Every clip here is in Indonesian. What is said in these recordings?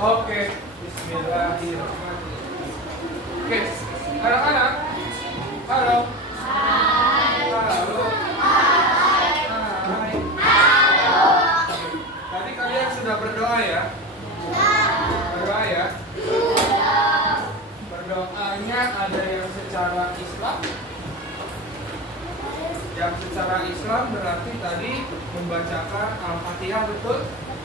Oke, Bismillahirrahmanirrahim. Oke, anak-anak, halo. Halo. Hai. Tadi kalian sudah berdoa ya? Berdoa ya? Berdoanya ada yang secara Islam. Yang secara Islam berarti tadi membacakan Al-Fatihah, betul?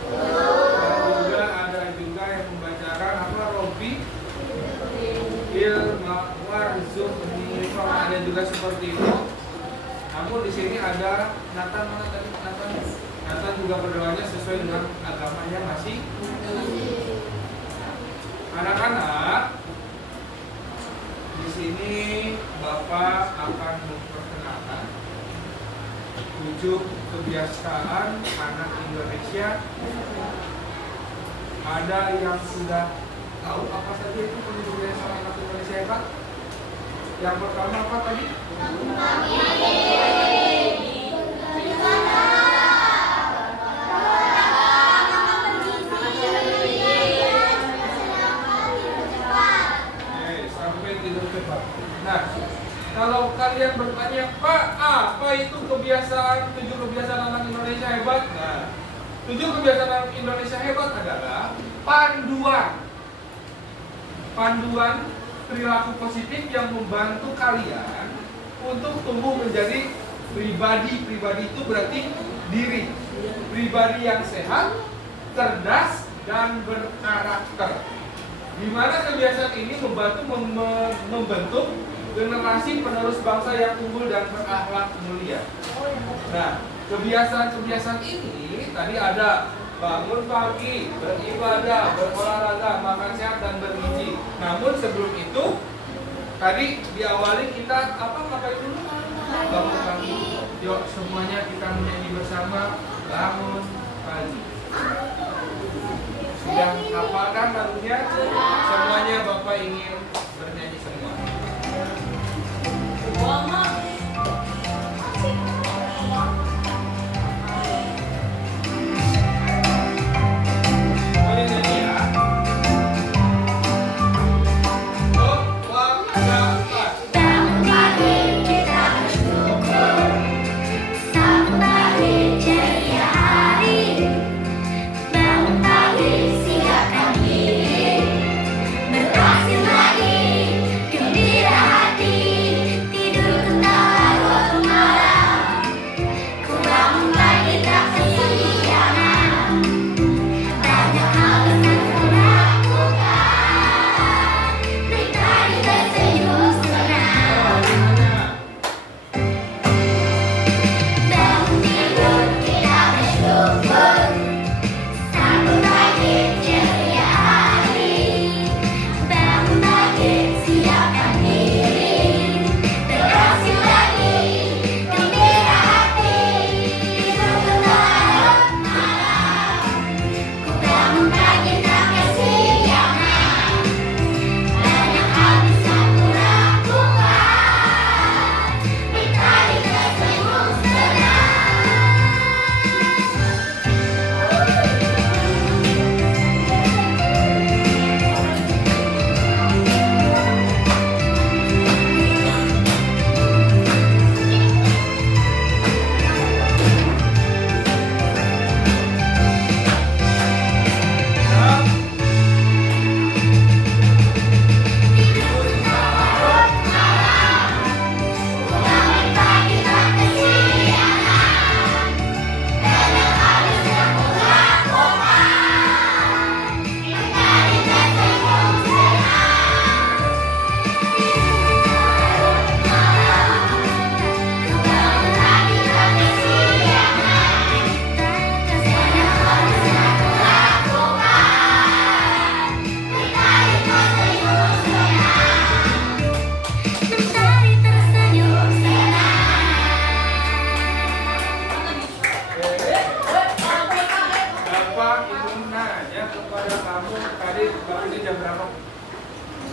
Dan juga ada juga yang membacakan apa? Robbi warzuqni, ada juga seperti itu. Namun di sini ada Nathan, mana tadi Nathan juga berdoanya sesuai dengan agamanya masih. Anak-anak, di sini Bapak akan memperkenalkan 7 kebiasaan anak Indonesia. Ada yang sudah tahu apa saja itu kebiasaan anak Indonesia hebat? Yang pertama apa tadi? Sampai tidur cepat. Nah, kalau kalian bertanya, Pak, apa itu kebiasaan 7 kebiasaan anak Indonesia hebat? Nah, 7 kebiasaan anak Indonesia hebat adalah panduan perilaku positif yang membantu kalian untuk tumbuh menjadi pribadi. Pribadi itu berarti diri. Pribadi yang sehat, cerdas, dan berkarakter. Di mana kebiasaan ini membantu membentuk generasi penerus bangsa yang unggul dan berakhlak mulia. Nah, kebiasaan-kebiasaan ini tadi ada bangun pagi, beribadah, berolahraga, makan sehat dan bergizi. Namun sebelum itu tadi diawali kita ngapain dulu? Bangun pagi. Yuk semuanya kita menyanyi bersama bangun pagi. Sudah hafalkan lagunya? Semuanya Bapak ingin bernyanyi semua.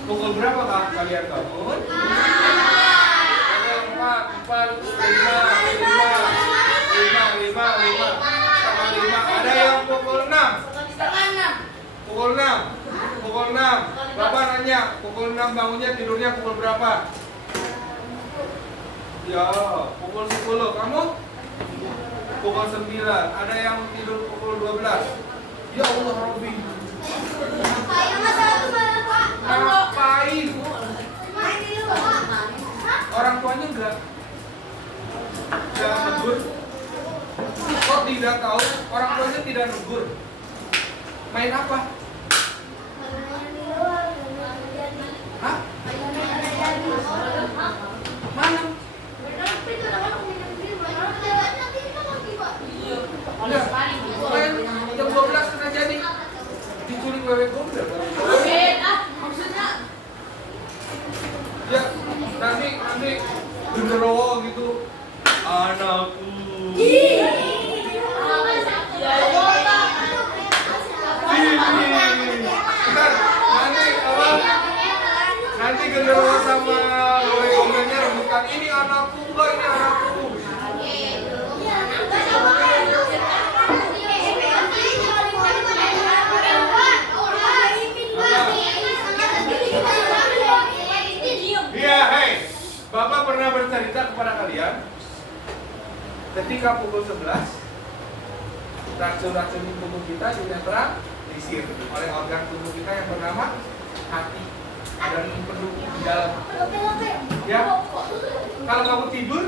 Pukul berapa kalian bangun? Pukul 5. Ada yang pukul 6. Pukul 6. Pukul 6. Bapak nanya, pukul 6 bangunnya tidurnya pukul berapa? Ya, pukul 10. Kamu? Pukul 9. Ada yang tidur pukul 12. Ya Allah, Robin. Ngapain? Orang tuanya enggak negur. Kok tidak tahu? Orang tuanya tidak negur. Main apa? Hah? Mana? Main jam 12 kena jadi. Diculik wewe gombel. Maksudnya Ya, nanti genderuwo gitu. Anakku. Bentar, nanti genderuwo sama wewe gombelnya rebutan. Ini anakku, enggak ini anakku. Iya, hei. Bapak pernah bercerita kepada kalian ketika pukul 11 racun-racun di tubuh kita dinetralisir oleh organ tubuh kita yang bernama hati. Ada empedu di dalam. Ya. Kalau kamu tidur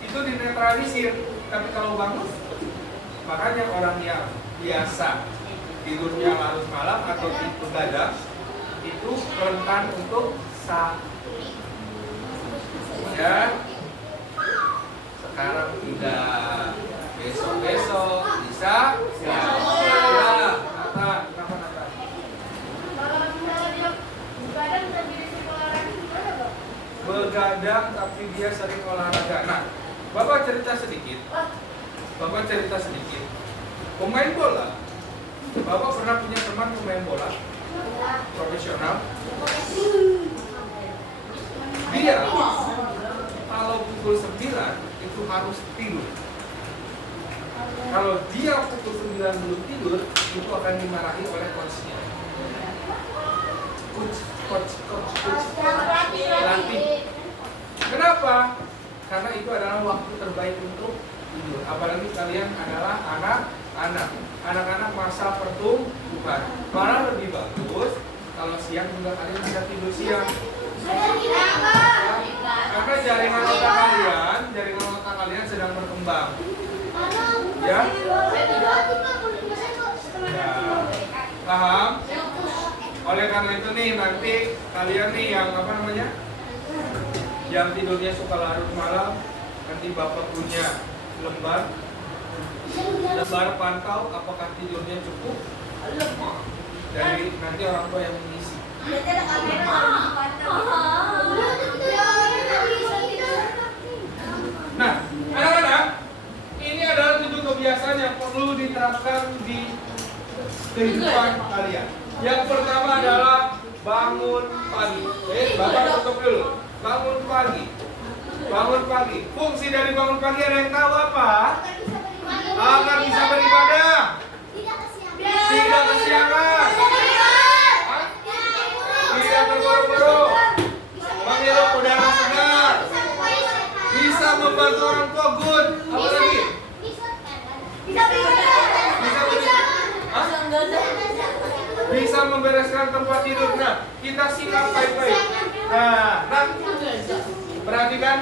itu dinetralisir, tapi kalau bangun, makanya orang yang biasa tidurnya larut malam atau begadang itu rentan untuk sakit. Ya, sekarang tidak, besok bisa. Ya, Nata, kenapa Nata? Begadang tapi dia sering olahraga. Nah, Bapak cerita sedikit. Pemain bola. Bapak pernah punya teman pemain bola profesional. Dia kalau pukul 9 itu harus tidur. Kalau dia pukul 9 belum tidur, itu akan dimarahi oleh coachnya. Coach. Pelatih. Kenapa? Karena itu adalah waktu terbaik untuk tidur. Apalagi kalian adalah anak-anak masa pertumbuhan. Malah lebih bagus kalau siang juga kalian bisa tidur siang. Karena jaringan otak kalian sedang berkembang. Ya? Ya. Paham? Oleh karena itu nih, nanti kalian nih yang yang tidurnya suka larut malam, nanti Bapak punya lembar pantau apakah tidurnya cukup. Dari nanti orang tua yang mengisi. Nah, anak-anak, ini adalah 7 kebiasaan yang perlu diterapkan di kehidupan kalian. Yang pertama adalah bangun pagi. Bapak tutup dulu. Bangun pagi. Fungsi dari bangun pagi ada yang tahu apa? Agar bisa beribadah. Tidak kesiangan. Tidak terburu-buru. Menghirup udara segar. Bisa membantu orang tua good. Apa lagi? Bisa membereskan tempat tidur. Nah, kita sikap baik-baik. Nah, perhatikan.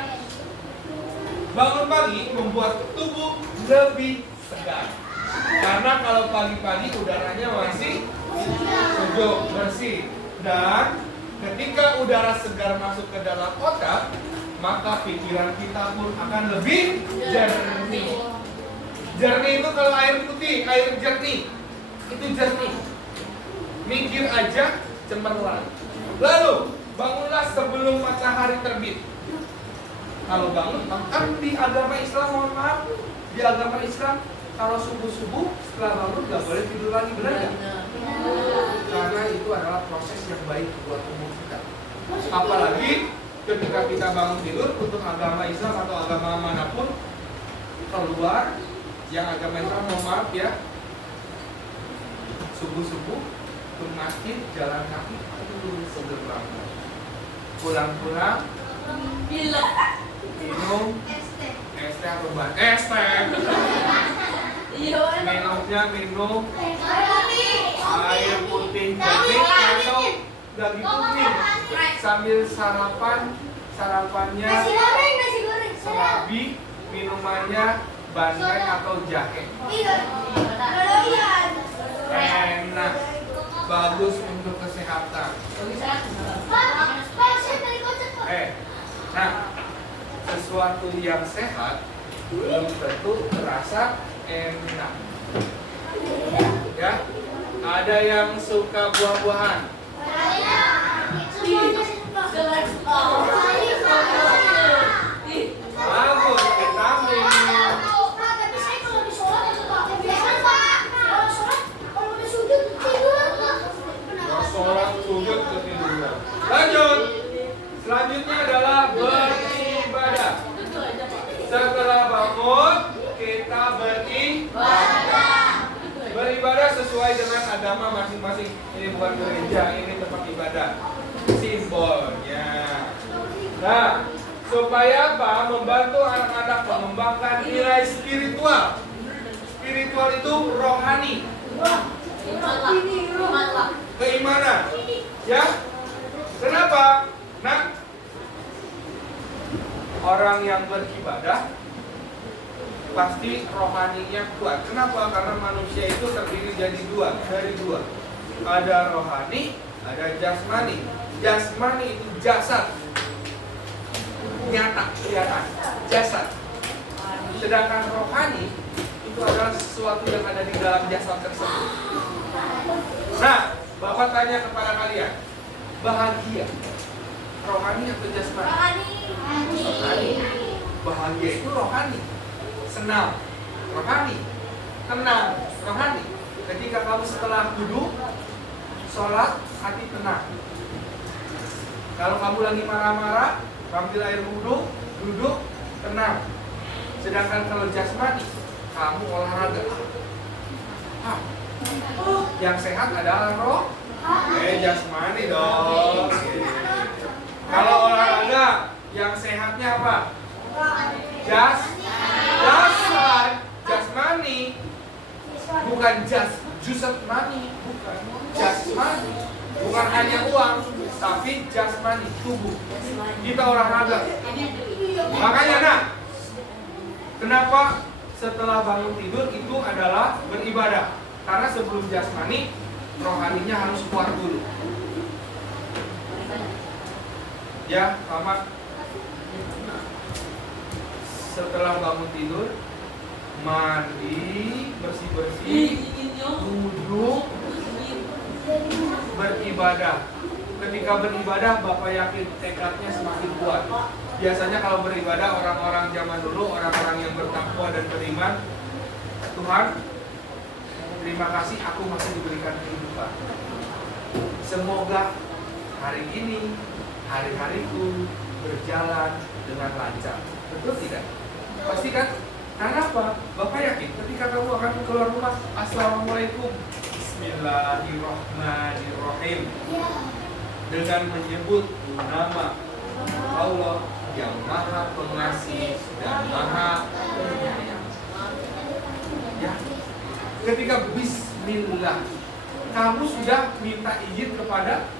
Bangun pagi membuat tubuh lebih segar. Karena kalau pagi-pagi udaranya masih sejuk, bersih. Dan ketika udara segar masuk ke dalam otak, maka pikiran kita pun akan lebih jernih. Jernih itu kalau air putih, air jernih. Itu jernih. Mikir aja cemerlang. Lalu, bangunlah sebelum matahari terbit. Kalau bangun, kan di agama Islam, mohon maaf, di agama Islam kalau subuh-subuh setelah bangun nggak boleh tidur lagi, benar nggak? Karena itu adalah proses yang baik buat tubuh kita. Apalagi ketika kita bangun tidur untuk agama Islam atau agama manapun keluar, yang agama Islam mohon maaf ya, subuh-subuh ke masjid jalan kaki, aduh seger banget. Pulang-pulang Gila. minum es teh atau es teh. Iya. Minumnya minum air putih jernih atau daging kuning sambil sarapannya Nasi goreng. serabi, minumannya bandrek atau jahe. Iya. Enak, bagus untuk kesehatan. Nah, sesuatu yang sehat belum tentu terasa enak. Ya, ada yang suka buah-buahan. Bagus, vitamin. Sholat sujud ketiduran. Lanjut. Selanjutnya adalah beribadah. Setelah bangun, kita beribadah. Beribadah sesuai dengan agama masing-masing. Ini bukan gereja, ini tempat ibadah. Simbolnya. Nah, supaya apa? Membantu anak-anak mengembangkan nilai spiritual. Spiritual itu rohani. Keimanan. Ya. Kenapa? Nah, orang yang beribadah pasti rohaninya kuat. Kenapa? Karena manusia itu terdiri dari dua. Ada rohani, ada jasmani. Jasmani itu jasad, nyata, kelihatan, jasad. Sedangkan rohani itu adalah sesuatu yang ada di dalam jasad tersebut. Nah, Bapak tanya kepada kalian, bahagia rohani atau jasmani? Rohani. Bahagia itu rohani. Senang rohani. Tenang rohani. Ketika kamu setelah duduk sholat, hati tenang. Kalau kamu lagi marah-marah, ambil air wudhu, duduk tenang. Sedangkan kalau jasmani, kamu olahraga. Yang sehat adalah roh. Jasmani dong. Kalau olahraga, yang sehatnya apa? Jasad, jasmani, bukan jasmani, bukan jasmani, bukan hanya uang, tapi jasmani, tubuh. Kita olahraga. Makanya nah, kenapa setelah bangun tidur itu adalah beribadah? Karena sebelum jasmani, rohaninya harus kuat dulu. Ya, Mama. Setelah bangun tidur, mandi, bersih-bersih, duduk, beribadah. Ketika beribadah, Bapak yakin tekadnya semakin kuat. Biasanya kalau beribadah, orang-orang zaman dulu, orang-orang yang bertakwa dan beriman, Tuhan, terima kasih aku masih diberikan kehidupan. Semoga hari ini, hari-hariku berjalan dengan lancar. Betul tidak? Pasti kan? Karena apa? Bapak yakin ketika kamu akan keluar rumah, Assalamualaikum, Bismillahirrahmanirrahim, dengan menyebut nama Allah yang Maha Pengasih dan Maha Penyayang. Ya. Ketika Bismillah, kamu sudah minta izin kepada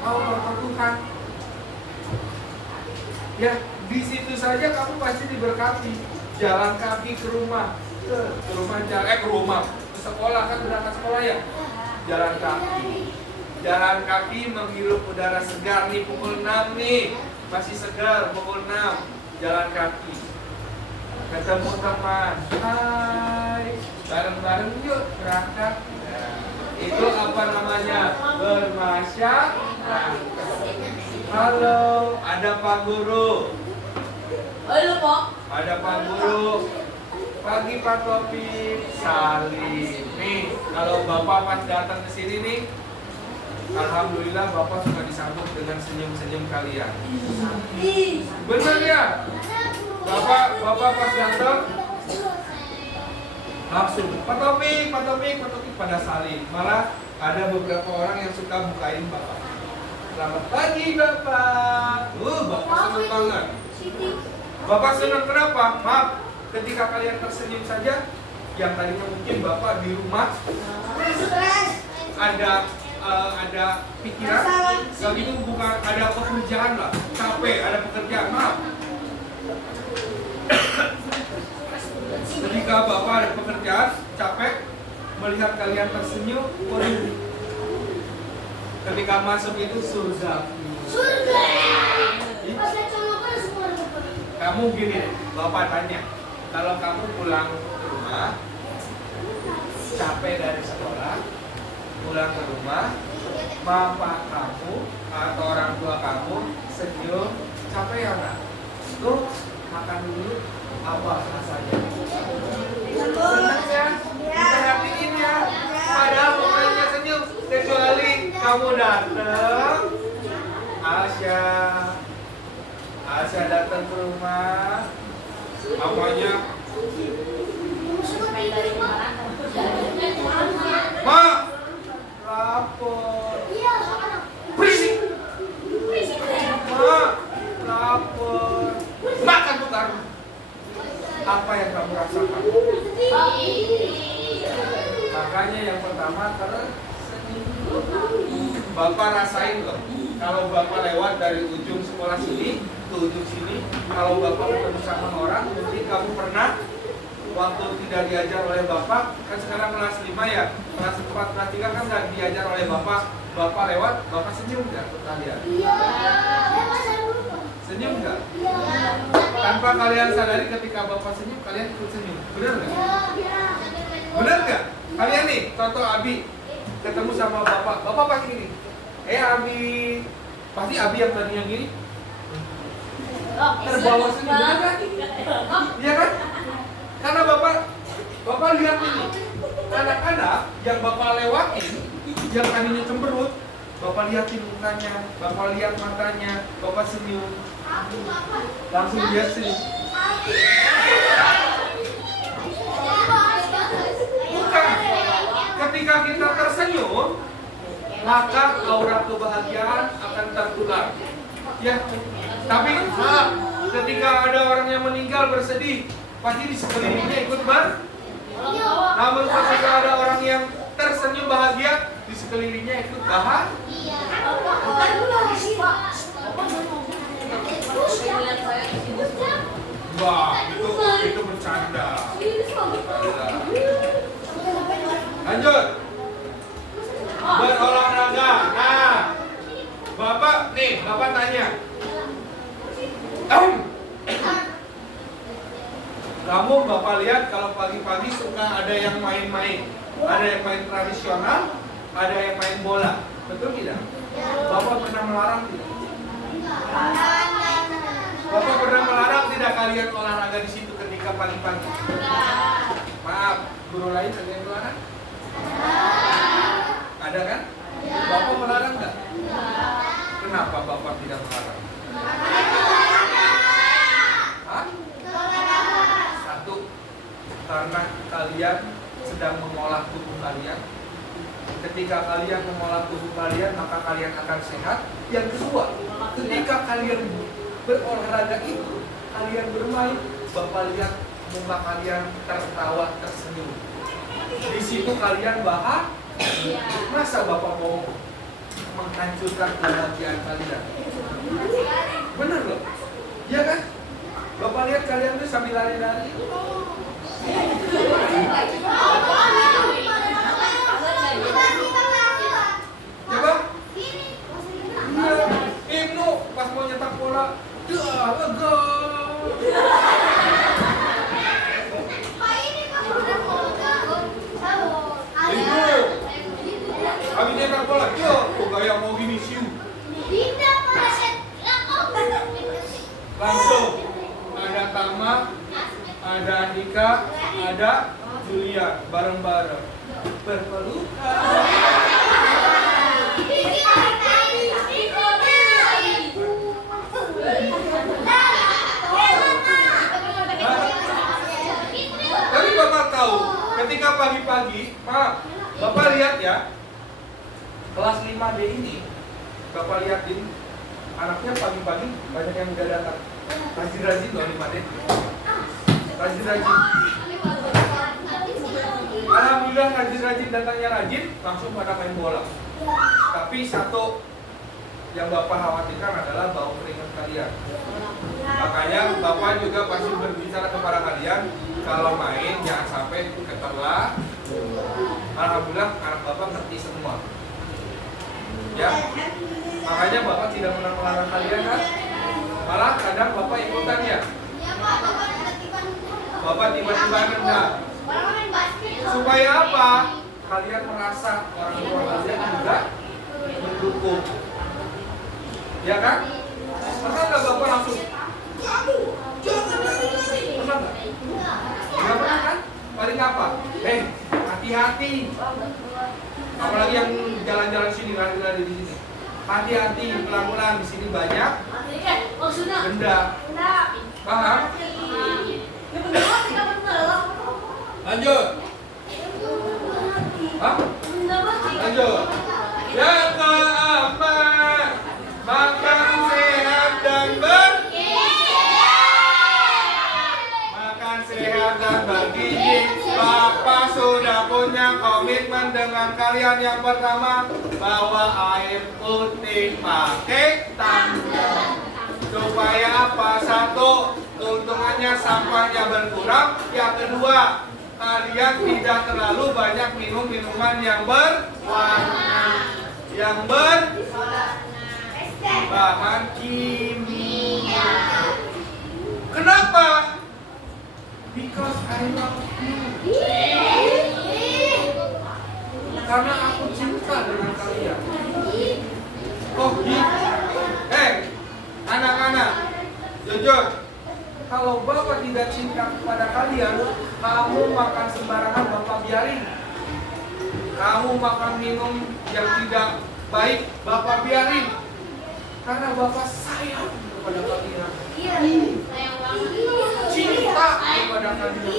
Allah Tuhan. Ya, di situ saja kamu pasti diberkati. Jalan kaki ke rumah, ke sekolah, kan berangkat sekolah ya. Jalan kaki menghirup udara segar nih, pukul 6 nih, masih segar pukul 6. Jalan kaki, ketemu teman, hai, bareng-bareng yuk berangkat. Itu apa namanya? Bermasyarakat. Halo, ada Pak Guru. Halo, Pak. Ada Pak Guru. Pagi Pak Topik, salim. Nih, kalau Bapak pas datang ke sini nih, alhamdulillah Bapak suka disambut dengan senyum-senyum kalian. Benar ya? Bapak pas datang langsung Pak Topik pada salim. Malah Ada beberapa orang yang suka bukain bapak. Selamat pagi bapak. Bapak senang banget. Bapak senang kenapa? Maaf, ketika kalian tersenyum saja, yang tadinya mungkin bapak di rumah ada pikiran, gak gitu bukan ada pekerjaan lah, capek, ada pekerjaan, maaf. Ketika bapak ada pekerjaan, capek, melihat kalian tersenyum, waduh. Ketika masuk itu surga. Kamu gini, bapak tanya, kalau kamu pulang ke rumah, capek dari sekolah, pulang ke rumah, mama kamu atau orang tua kamu senyum, capek ya enggak? Tuh, makan dulu, apa rasanya? Senang ya? Diperhatiin ya? Padahal mukanya senyum, kecuali kamu datang, Asya datang ke rumah, mamanya, Ma, lapor. Berisik. Ma, lapor. Makan tukar. Apa yang kamu rasakan? Makanya yang pertama tersenyum. Bapak rasain loh. Kalau bapak lewat dari ujung sekolah sini ke ujung sini, kalau bapak ketemu sama orang, mungkin kamu pernah waktu tidak diajar oleh bapak, kan sekarang kelas 5 ya, kelas 4, kelas 3 kan nggak diajar oleh bapak lewat, bapak senyum nggak ke kalian? Iya. Senyum nggak? Iya. Tanpa kalian sadari ketika bapak senyum, kalian ikut senyum, benar nggak? Benar nggak? Kalian nih, contoh Abi ketemu sama bapak pasti gini, Abi, pasti Abi yang tadinya gini, terbawa senyum, benar kan? Iya kan? Karena bapak lihat ini, anak-anak yang bapak lewatin, yang tadinya cemberut, bapak lihatin mukanya, bapak lihat matanya, bapak senyum, langsung dia senyum. Bukan, ketika kita tersenyum, maka aura kebahagiaan akan tertular. Ya, tapi ketika ada orang yang meninggal bersedih, pasti di sekelilingnya ikut namun ketika ada orang yang tersenyum bahagia, di sekelilingnya ikut bahagia. Wah, itu bercanda. Lanjut. Berolahraga. Nah, bapak tanya. Kamu bapak lihat kalau pagi-pagi suka ada yang main-main, ada yang main tradisional, ada yang main bola, betul tidak? Bapak pernah melarang tidak? Bapak pernah melarang tidak kalian olahraga di situ ketika pagi-pagi? Maaf, guru lain ada yang melarang? Ada kan? Bapak melarang nggak? Kenapa bapak tidak melarang? Hah? Satu, karena kalian sedang mengolah tubuh kalian. Ketika kalian mengolah tubuh kalian, maka kalian akan sehat. Yang kedua, ketika kalian berolahraga itu, kalian bermain, bapak lihat muka kalian tertawa, tersenyum. Di situ kalian bahagia. Masa bapak mau menghancurkan kebahagiaan kalian? Bener loh, iya kan? Bapak lihat kalian tuh sambil lari-lari. Coba? Iya. Ibnu pas mau nyetak bola, gol. Ibnu, habis nyetak bola, kayak mau gini siu. Langsung ada Tama, ada Andika, ada Julia, bareng-bareng berpelukan. Tapi bapak tahu, ketika pagi-pagi, Pak, bapak lihat ya, Kelas 5D ini, Bapak lihatin, anaknya pagi-pagi banyak yang nggak datang. Rajin-rajin loh 5D. Rajin-rajin. Alhamdulillah rajin-rajin, datangnya rajin, langsung pada main bola. Tapi satu yang Bapak khawatirkan adalah bau keringat kalian. Makanya Bapak juga pasti berbicara kepada kalian, kalau main jangan sampai keterlah. Alhamdulillah anak Bapak ngerti semua. Ya, makanya Bapak tidak pernah melarang kalian kan? Malah kadang Bapak ikutan ya. Bapak tiba-tiba nendang. Supaya apa? Kalian merasa orang tua kalian juga mendukung. Ya kan? Pernah nggak Bapak langsung, kamu jangan lari-lari? Pernah nggak? Nggak pernah kan? Paling apa? Hati-hati. Apalagi yang jalan-jalan sini, lari-lari di sini. Hati-hati, pelan-pelan, di sini banyak benda. Paham? Lanjut. Hah? Lanjut. Yang keempat, makan sehat dan makan sehat dan bergizi. Bapak sudah punya komitmen dengan kalian. Yang pertama, bawa air putih pakai tangga. Supaya apa? Satu, keuntungannya sampahnya berkurang. Yang kedua, kalian tidak terlalu banyak minum minuman yang berwarna, yang berbahan kimia. Kenapa? Because I love you. Karena aku cinta dengan kalian. Oh gitu. Anak-anak, jujur, kalau Bapak tidak cinta kepada kalian, kamu makan sembarangan Bapak biarin. Kamu makan minum yang tidak baik Bapak biarin. Karena Bapak sayang kepada kalian. Cinta kepada kalian.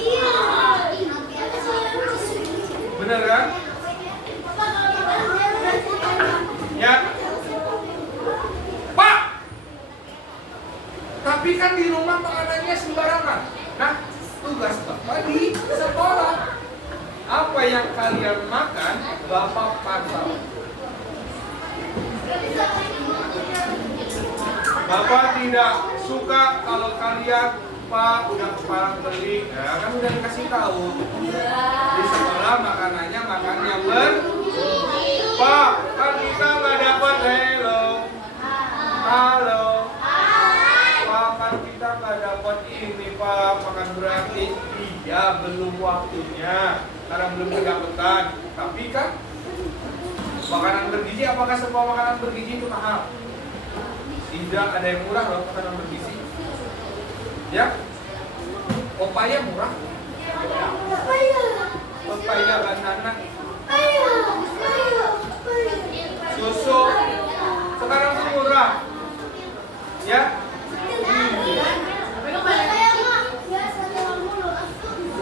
Benar kan? Ya. Pak! Tapi kan di rumah makanannya sembarangan. Nah, tugas Bapak di sekolah. Apa yang kalian makan, Bapak pantau. Bapak tidak suka kalau kalian, Pak, udah kepala beli, ya kan udah dikasih tahu. Di sekolah makanannya makan yang Pak, kan kita nggak dapat halo. Kan kita nggak dapat ini Pak, makan gratis. Iya, belum waktunya karena belum kedapetan. Tapi kan makanan bergizi, apakah semua makanan bergizi itu mahal? Tidak, ada yang murah loh makanan bergizi. Ya, pepaya murah. Pepaya banana. Susu sekarang tuh murah. Ya.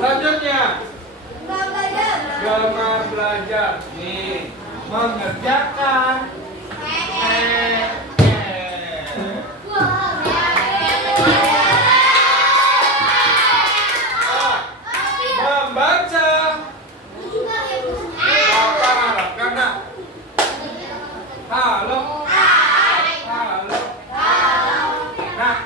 Selanjutnya, gemar belajar. Nih, mengerjakan membaca. Bapak harapkan nak. Halo. Nah.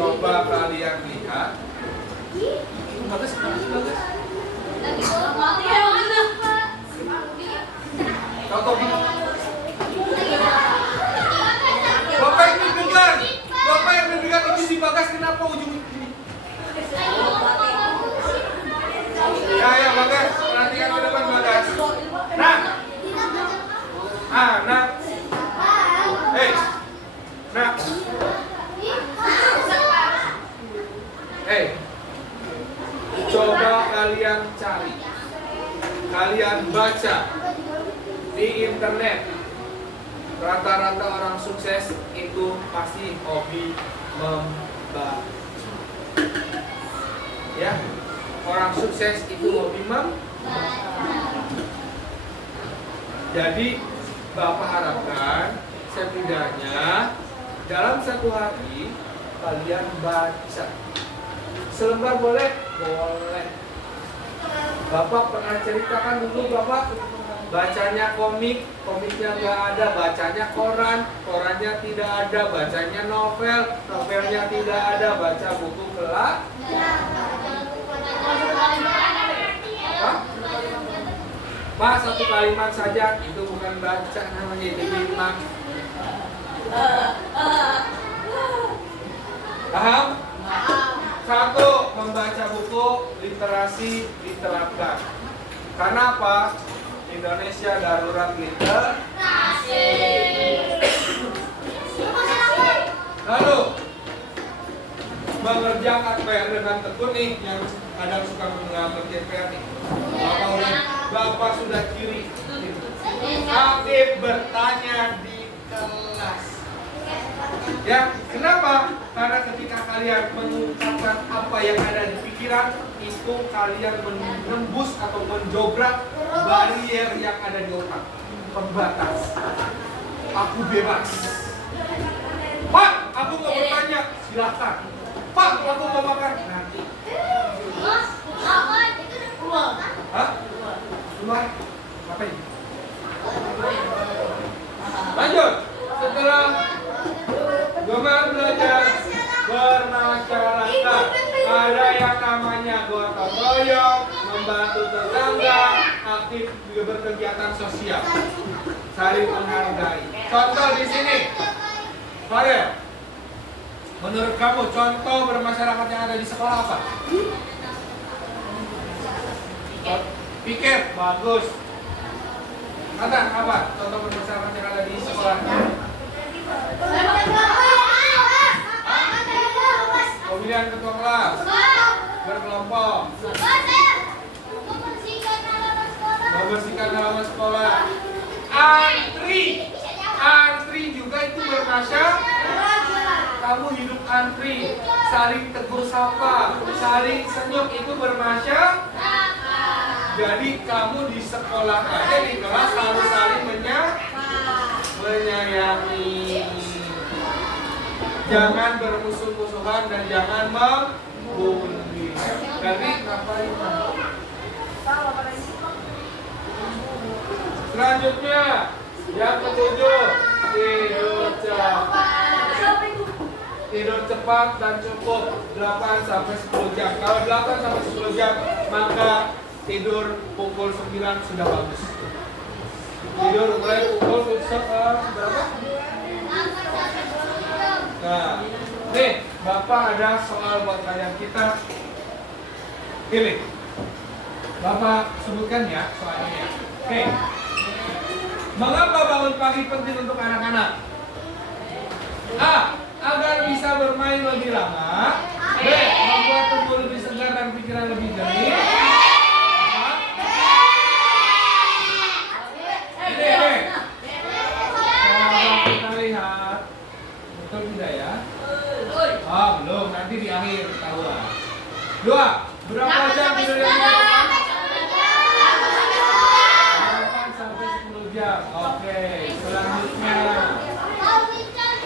Coba kalian lihat. Bagus. Contoh ini. Bapak yang deg-degan. Bapak yang deg-degan ini si Bagas kenapa ujung ini? Ya Bagas, perhatikan ke depan Bagas. Nah. Nah. Nah. Coba kalian cari, kalian baca di internet Rata-rata orang sukses itu pasti hobi membaca. Ya, orang sukses itu hobi membaca. Jadi Bapak harapkan setidaknya dalam satu hari kalian baca selembar boleh? Boleh. Bapak pernah ceritakan dulu Bapak bacanya komik, komiknya nggak ada, bacanya koran, korannya tidak ada, bacanya novel, novelnya tidak ada, baca buku kelas. Apa? Pak, satu kalimat saja, itu bukan baca namanya, itu bimbang. Paham? Satu, membaca buku, literasi diterapkan. Karena apa? Indonesia darurat literasi. Lalu mengerjakan PR dengan tekun nih, yang kadang suka mengerjakan PR nih. Bapak sudah ciri. Aktif bertanya di kelas. Ya, kenapa? Karena ketika kalian mengungkapkan apa yang ada di pikiran, itu kalian menembus atau menjobrak barier yang ada di otak, pembatas. Aku bebas. Pak, aku mau bertanya, silakan. Pak, aku mau makan nanti. Hah? Keluar? Ngapain? Lanjut. Setelah gemar belajar bermasyarakat, ada yang namanya gotong royong, membantu tetangga, aktif berkegiatan sosial, saling menghargai. Contoh di sini, Farel, menurut kamu contoh bermasyarakat yang ada di sekolah apa? Pikir, bagus. Kata apa? Contoh bermasyarakat yang ada di sekolah? Pemilihan ketua kelas, berkelompok, membersihkan halaman sekolah, antri juga itu bermasyarakat. Kamu hidup antri, saling tegur sapa, saling senyum itu bermasyarakat. Jadi kamu di sekolah aja di kelas harus saling menyayangi. Jangan bermusuh-musuhan dan jangan membuli. Jadi ngapain? Selanjutnya yang ketujuh, tidur cepat. Tidur cepat dan cukup 8 sampai 10 jam. Kalau 8 sampai 10 jam maka tidur pukul 9 sudah bagus. Tidur mulai pukul berapa? Nah, nih Bapak ada soal buat kalian, kita pilih. Bapak sebutkan ya soalnya. Oke. Mengapa bangun pagi penting untuk anak-anak? A. Agar bisa bermain lebih lama. B. Membuat tubuh lebih segar dan pikiran lebih jernih. Kita lihat. Betul tidak ya? Oh, belum. Nanti di akhir ketahuan. 2. Berapa jam tidur yang cukup? 8 sampai 10 jam. Oke. Selanjutnya.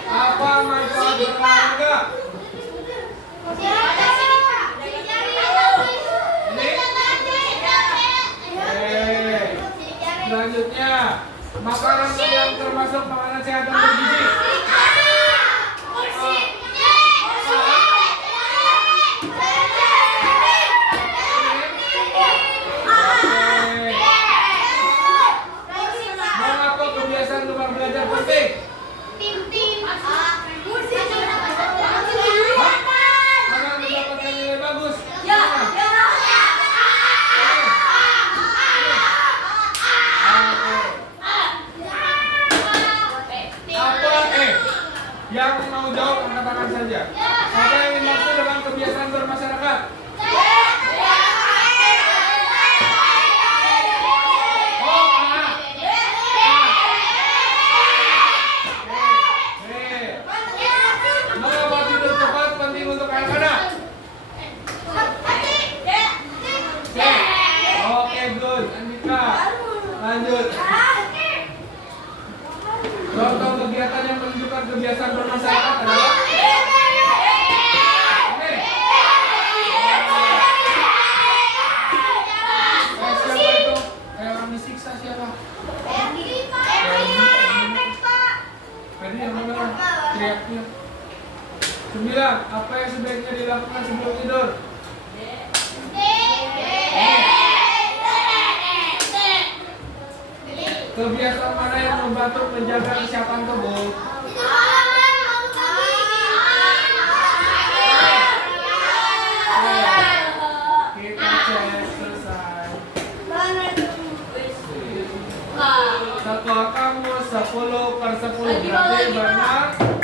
Apa manfaat berolahraga? Selanjutnya, makanan yang termasuk makanan sehat dan bergizi. Mengapa kebiasaan gemar belajar penting? Agar mendapatkan nilai bagus. Yang mau jawab angkat tangan saja. Apa yang dimaksud dengan kebiasaan bermasyarakat? Contoh kegiatan yang menunjukkan kebiasaan bermasyarakat adalah siapa itu? Kayak orang disiksa siapa? Tadi yang mana? Teriaknya. 9. Apa yang sebaiknya dilakukan sebelum tidur? Kebiasaan mana yang membantu menjaga kesehatan tubuh? Kita cek selesai. Skor kamu 10/10 berarti banyak.